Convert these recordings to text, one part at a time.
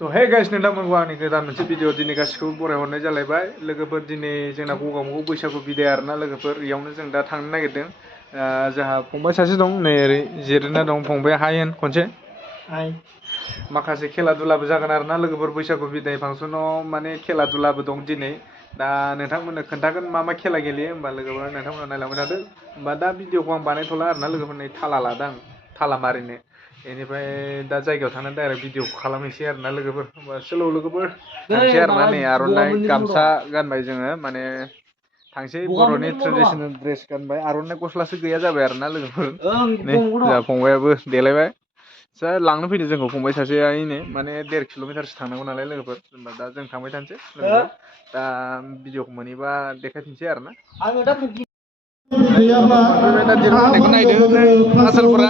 तो hey guys नोंथांमोनखौ आंनि गोदान मोनसे भिडिअ दिनै गासिखौबो बरायहरनाय जालायबाय लोगोफोर दिनै जोंना गगामुगाव बैसागु बिदाय आरोना लोगोफोर इयावनो जों दा थांनो नागिरदों जोंहा फंबाय सासे दं नै ओरै जिरायना दं फंबाया हाय होन खनसे हाय माखासे खेला दुलाबो जागोन आरोना लोगोफोर बैसागु बिदाय फांसनाव माने खेला दुलाबो दं दिनै दा नोंथांमोननो खोन्थागोन मा मा खेला गेलेयो होमबा लोगोफोर नोंथांमोना नायलांबाय थादो होमबा दा भिडिअखौ आं बानायथ'ला आरोना लोगोफोर नै थाला लादां थाला मारिनो बेनिफ्राय दा जायगायाव थांनानै डाइरेक्ट भिडिअखौ खालामहैसै आरोना लोगोफोर होमबा सोलो लोगोफोर थांसै आरोना नै आर'नाइ गामसा गानबाय जोङो माने थांसै बर'नि ट्रेडिसनेल ड्रेस गानबाय आर'नाइ गस्लासो गैया जाबाय आरोना लोगोफोर नै जोंहा फंबायाबो देलायबाय जा लांनो फैदो जोंखौ फंबाय सासेयैनो माने 1.5 किल'मिटारसो थांनांगौ नालाय लोगोफोर होमबा दा जों थांबाय थानोसै लोगोफोर दा भिडिअखौ मोनहैबा देखायफिनसै आरोना दा दिरुं होनायखौ नायदो आसोलफोरा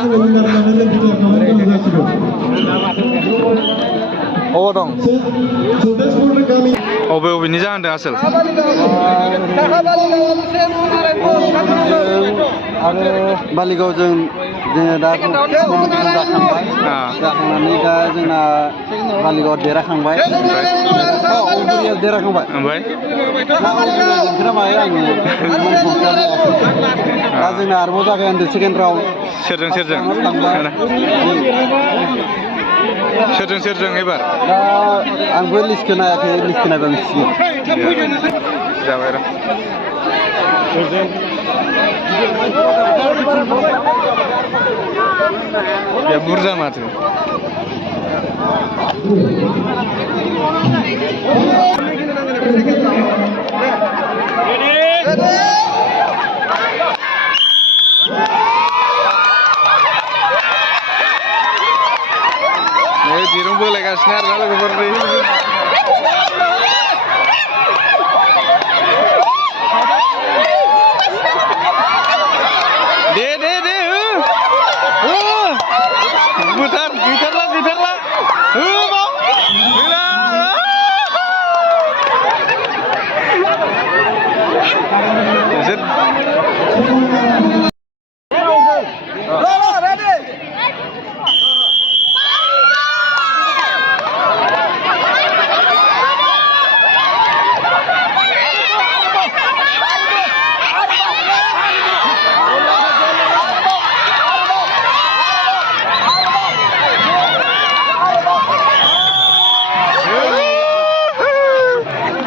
अबाव दं अबेनि जाहोनदों आसोल आरो बालिगावजों जोङो दा जाखांनानै दा जोंना बालिगाव देराखांबाय देराखांबाय ओमफ्राय दा जोंना आरोबाव जागाय होनदों सेकेन्ड राउन्ड सोरजों एबार दा आंबो लिस्टखौ नायाखै लिस्टखौ नायबा मिथिगोन जाबाय र' बुरजा माथो दिरुं बोलायगासिनो आरोना लोगोफोर दे गैथारला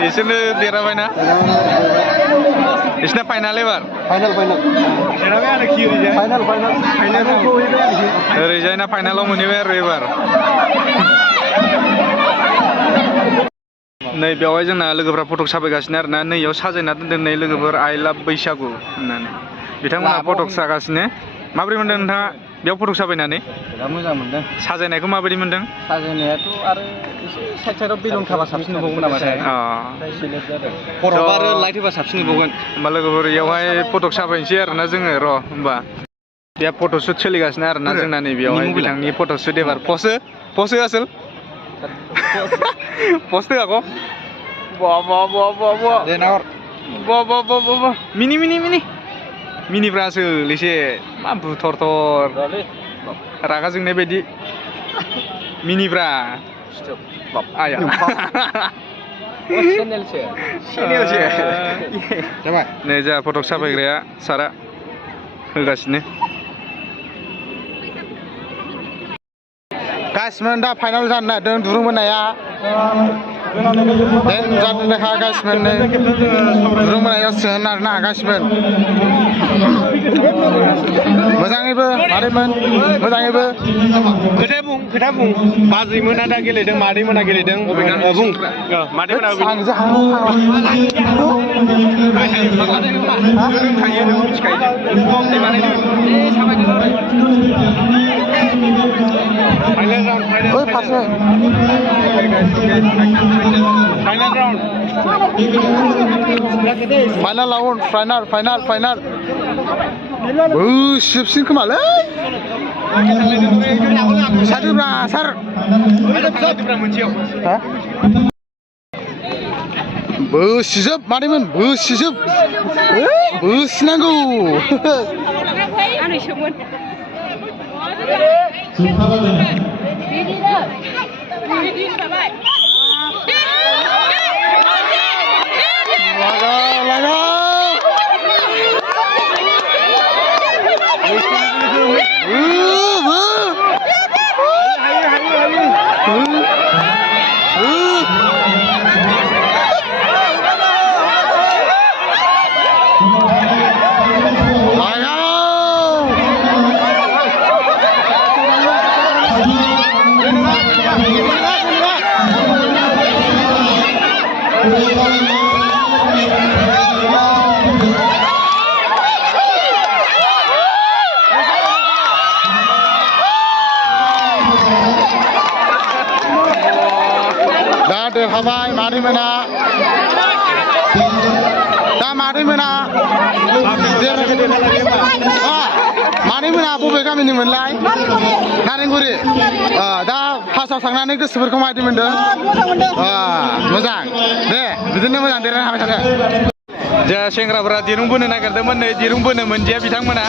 इसोरनो देराबायना इसना फाइनाल एबार ओरैजायना फाइनालाव मोनहैबाय आरो एबार नै बेवहाय जोंना लोगोफ्रा फटक साफायगासिनो आरोना नैयाव साजायना दोनदों नै लोगोफोर आइ लाभ बैसागु होननानै बिथांमोनहा फटक सागासिनो माबोरै मोनदों नोंथाङा बेयाव फटक साफायनानै बिराद मोजां मोनदों साजायनायखौ माबायदि मोनदों साजायनायाथ' आरो एसे साइडआव बेलुन थाबा साबसिन नुबावगोन नामा खर'आव आरो लाइट होबा साबसिन नुबावगोन होमबा लोगोफोर इयावहाय फटक साफायनोसै आरोना जोङो र' होमबा बे फट'शुट सोलिगासिनो आरोना जोंना नैबेयावहाय बिथांनि फट'शुट एबार पस्ट आसोल पस्ट होआखौ मिनिफ्रा आसोल एसे मा बुथरथर रागा जोंनाय बायदि मिनिफ्रा आया नै जा फटक साफायग्राया सारा होगासिनो गासिबो दा फाइनाल जानो नागिरदों दुरुं बोनाया जानो देखा गासिबो दुरुं बोनायाव सोगोन आरोना गासिबो मोजाङैबो मादैमोन मोजाङैबो खोथा बुं बाजैमोना दा गेलेदों मादैमोना गेलेदों बुं मादैमोना फाइनाल सिबसिन खोमालै सादोब्रा सार बोसिजोब मादैमोन बोसिजोब बोसिनांगौ दा देरहाबाय मादैमोना दा मादैमोना मादैमोना बबे गामिनिमोनलाय नारेंगुरि दा फार्स्टआव थांनानै गोसोफोरखौ माबायदि मोनदों मोजां दे बिदिनो मोजां देरहानो हाबाय थादो जोंहा सेंग्राफोरा दिरुं बोनो नागिरदोंमोन नै दिरुं बोनो मोनदिया बिथांमोना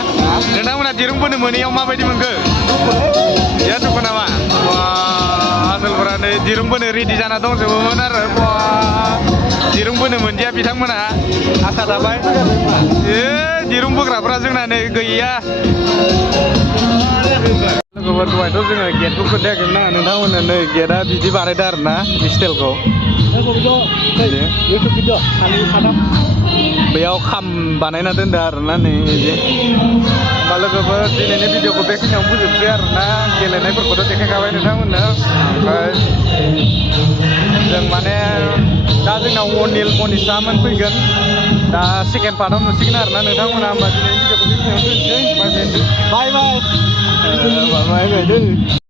नोंथांमोना दिरुं बोनो मोनैयाव माबायदि मोनखो गैया दुखु नामा आसोलफोरा नै दिरुं बोनो रेडि जाना दंजोबोमोन आरो दिरुं बोनो मोनदिया बिथांमोना आसा थाबाय दिरुं बोग्राफ्रा जोंना नै गैया लोगोफोर दहायथ' जोङो गेटखौ खोन्थायाखैमोन ना नोंथांमोननो नै गेटआ बिदि बानायदों आरो ना स्टाइलखौ बेयाव खाम बानायना दोनदों आरोना नै बिदि होमबा लोगोफोर दिनैनि भिडिअखौ बेखिनियावनो फोजोबसै आरोना गेलेनायफोरखौथ' देखायखाबाय नोंथांमोननो ओमफ्राय जों माने दा जोंनाव अनिल मनिसामोन फैगोन दा सेकेन्ड पार्टआव नुसिगोन आरोना नोंथांमोना होमबा दिनैनि भिडिअखौ बेखिनियावनो दोनसै बाय बाय बाय बाय